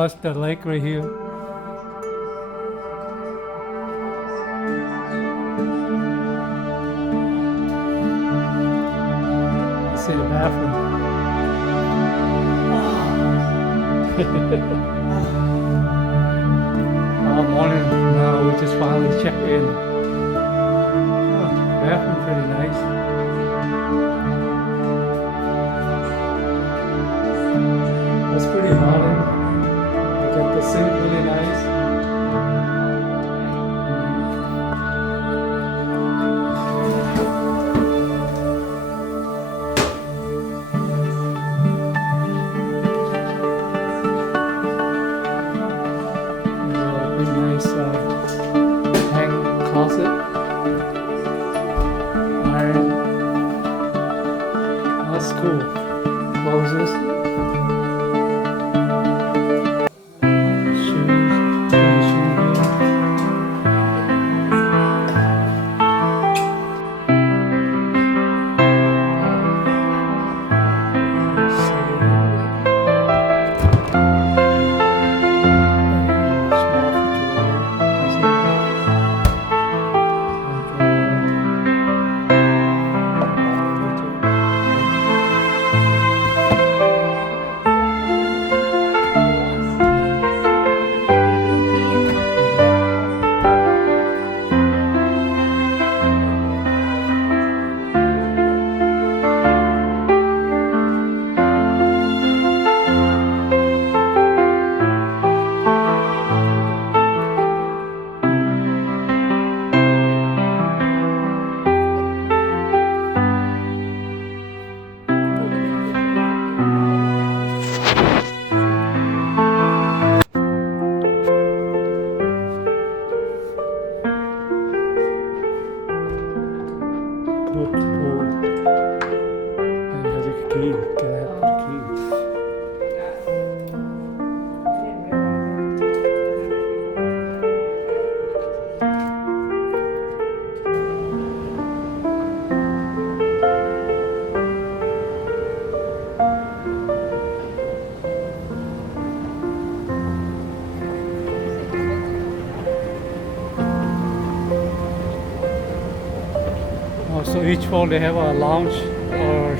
across the lake right here. Let's see the bathroom. All morning now we just finally checked in. Oh, bathroom pretty nice. That's pretty modern. Got the sink really nice. Pretty nice hang closet. Iron. That's cool. Closes. So each floor they have a lounge or